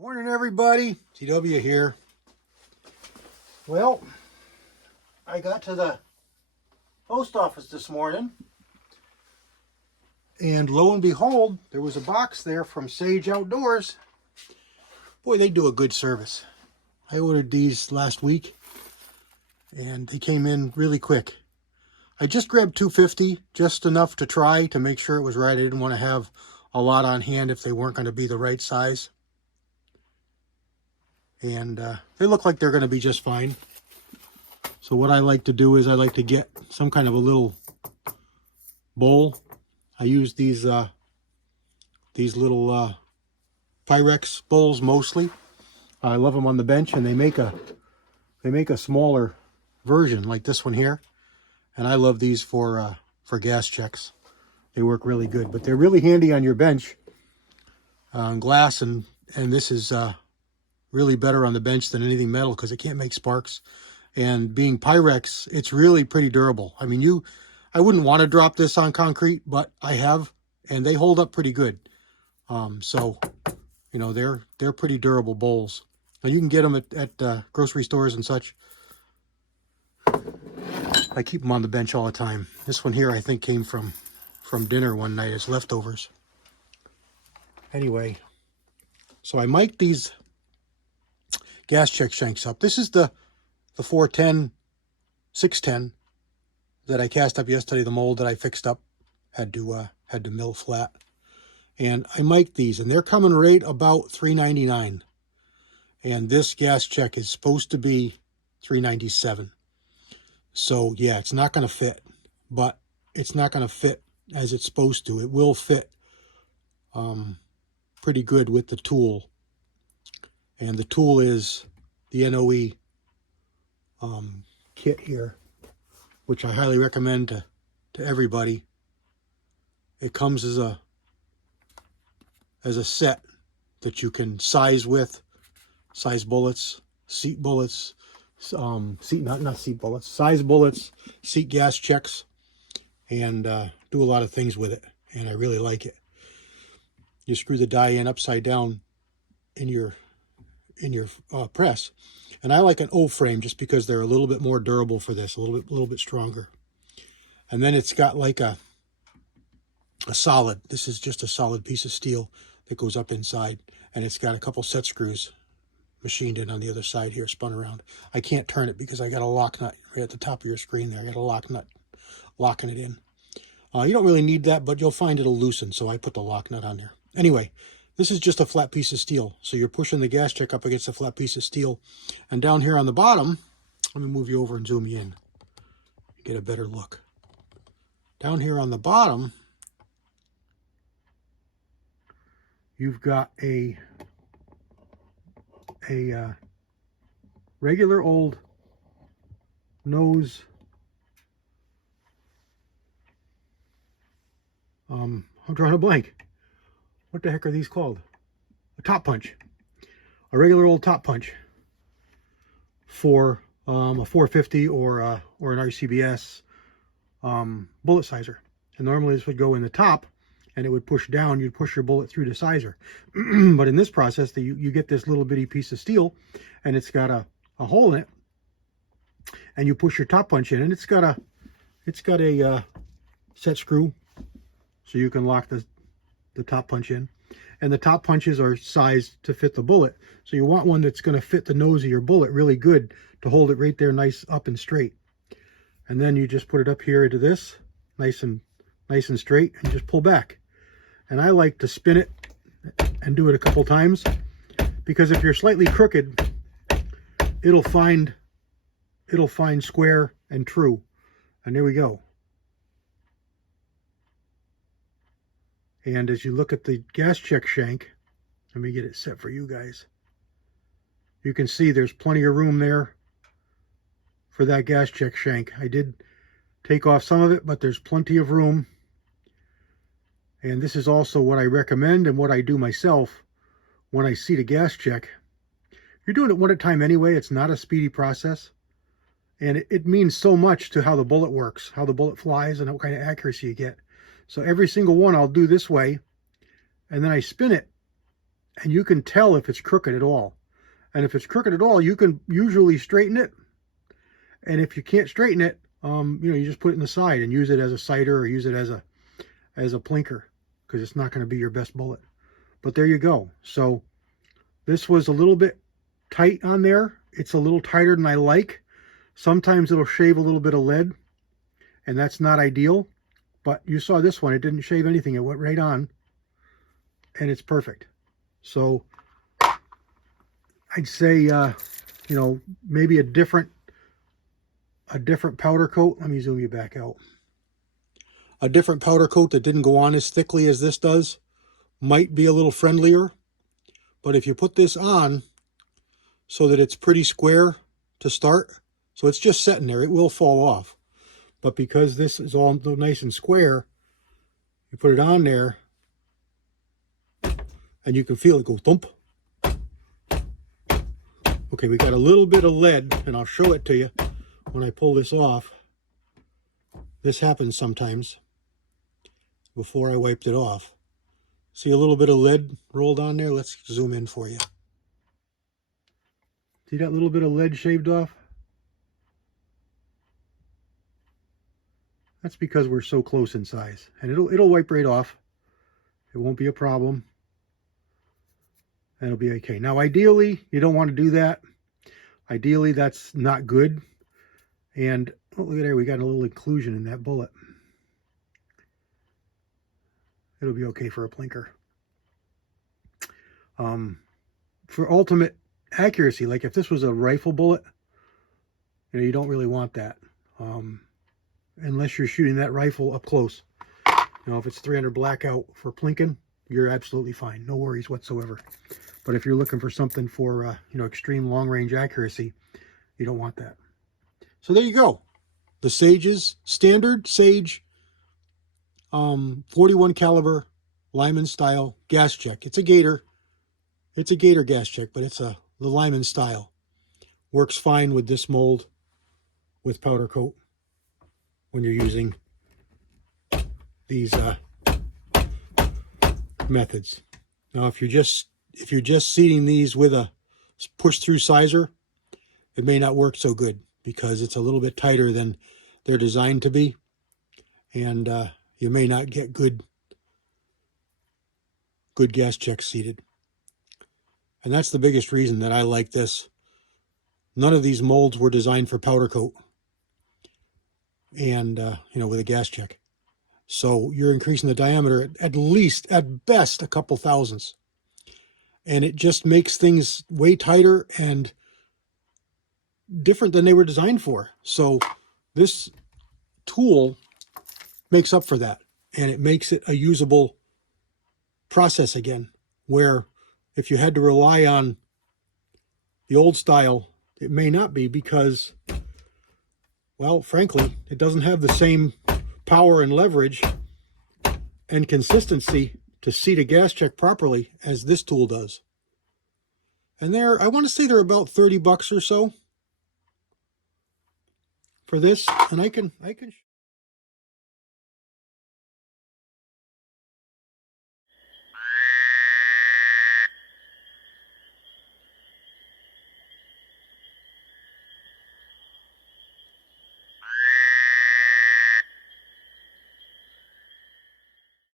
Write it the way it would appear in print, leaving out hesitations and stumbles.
Morning, everybody. TW here. Well, I got to the post office this morning, and lo and behold, there was a box there from Sage Outdoors. Boy, they do a good service. I ordered these last week, and they came in really quick. I just grabbed 250, just enough to try to make sure it was right. I didn't want to have a lot on hand if they weren't going to be the right size. And they look like they're going to be just fine. So what I like to do is I like to get some kind of a little bowl. I use these little Pyrex bowls mostly. I love them on the bench, and they make a smaller version like this one here. And I love these for gas checks. They work really good, but they're really handy on your bench on glass, and this is really better on the bench than anything metal because it can't make sparks. And being Pyrex, it's really pretty durable. I mean, I wouldn't want to drop this on concrete, but I have, and they hold up pretty good. So, you know, they're pretty durable bowls. And you can get them at grocery stores and such. I keep them on the bench all the time. This one here, I think, came from dinner one night as leftovers. Anyway, so I mic'd these gas check shanks up. This is the 410, 610 that I cast up yesterday. The mold that I fixed up had to mill flat, and I mic'd these, and they're coming right about $3.99. And this gas check is supposed to be $3.97. So yeah, it's not going to fit, but it's not going to fit as it's supposed to. It will fit pretty good with the tool. And the tool is the NOE kit here, which I highly recommend to everybody. It comes as a set that you can size bullets, size bullets, seat gas checks, and do a lot of things with it. And I really like it. You screw the die in upside down in your press, and I like an O frame just because they're a little bit more durable for this, a little bit stronger. And then it's got like a solid. This is just a solid piece of steel that goes up inside, and it's got a couple set screws machined in on the other side here, spun around. I can't turn it because I got a lock nut right at the top of your screen there. I got a lock nut locking it in. You don't really need that, but you'll find it'll loosen, so I put the lock nut on there. Anyway, this is just a flat piece of steel. So you're pushing the gas check up against a flat piece of steel. And down here on the bottom, let me move you over and zoom you in. Get a better look. Down here on the bottom, you've got a regular old nose I'm drawing a blank. What the heck are these called? A top punch. A regular old top punch for a 450 or an RCBS bullet sizer. And normally this would go in the top, and it would push down. You'd push your bullet through the sizer. But in this process, you get this little bitty piece of steel, and it's got a hole in it, and you push your top punch in, and it's got a set screw, so you can lock the top punch in. And the top punches are sized to fit the bullet, so you want one that's going to fit the nose of your bullet really good to hold it right there nice up and straight. And then you just put it up here into this nice and straight, and just pull back. And I like to spin it and do it a couple times, because if you're slightly crooked, it'll find square and true. And there we go. And as you look at the gas check shank, let me get it set for you guys. You can see there's plenty of room there for that gas check shank. I did take off some of it, but there's plenty of room. And this is also what I recommend and what I do myself when I seat a gas check. You're doing it one at a time anyway. It's not a speedy process. And it means so much to how the bullet works, how the bullet flies, and what kind of accuracy you get. So every single one I'll do this way, and then I spin it, and you can tell if it's crooked at all. And if it's crooked at all, you can usually straighten it. And if you can't straighten it, you just put it in the side and use it as a sighter or use it as a plinker, because it's not going to be your best bullet. But there you go. So this was a little bit tight on there. It's a little tighter than I like. Sometimes it'll shave a little bit of lead, and that's not ideal. But you saw this one. It didn't shave anything. It went right on, and it's perfect. So I'd say, maybe a different powder coat. Let me zoom you back out. A different powder coat that didn't go on as thickly as this does might be a little friendlier. But if you put this on so that it's pretty square to start, so it's just sitting there, it will fall off. But because this is all nice and square, you put it on there and you can feel it go thump. Okay, we got a little bit of lead, and I'll show it to you when I pull this off. This happens sometimes before I wiped it off. See a little bit of lead rolled on there? Let's zoom in for you. See that little bit of lead shaved off? That's because we're so close in size. And it'll wipe right off. It won't be a problem. That'll be okay. Now, ideally, you don't want to do that. Ideally, that's not good. And oh, look at there, we got a little inclusion in that bullet. It'll be okay for a plinker. For ultimate accuracy, like if this was a rifle bullet, you don't really want that. Unless you're shooting that rifle up close. If it's 300 blackout for plinking, you're absolutely fine. No worries whatsoever. But if you're looking for something for, extreme long-range accuracy, you don't want that. So there you go. The Sage's standard Sage 41 caliber Lyman style gas check. It's a Gator. It's a Gator gas check, but it's the Lyman style. Works fine with this mold with powder coat when you're using these methods. Now, if you're just seating these with a push-through sizer, it may not work so good because it's a little bit tighter than they're designed to be, and you may not get good gas checks seated. And that's the biggest reason that I like this. None of these molds were designed for powder coat and with a gas check. So you're increasing the diameter at least, at best, a couple thousandths. And it just makes things way tighter and different than they were designed for. So this tool makes up for that. And it makes it a usable process again, where if you had to rely on the old style, it may not be because, well, frankly, it doesn't have the same power and leverage and consistency to seat a gas check properly as this tool does. And I want to say they're about 30 bucks or so for this. And I can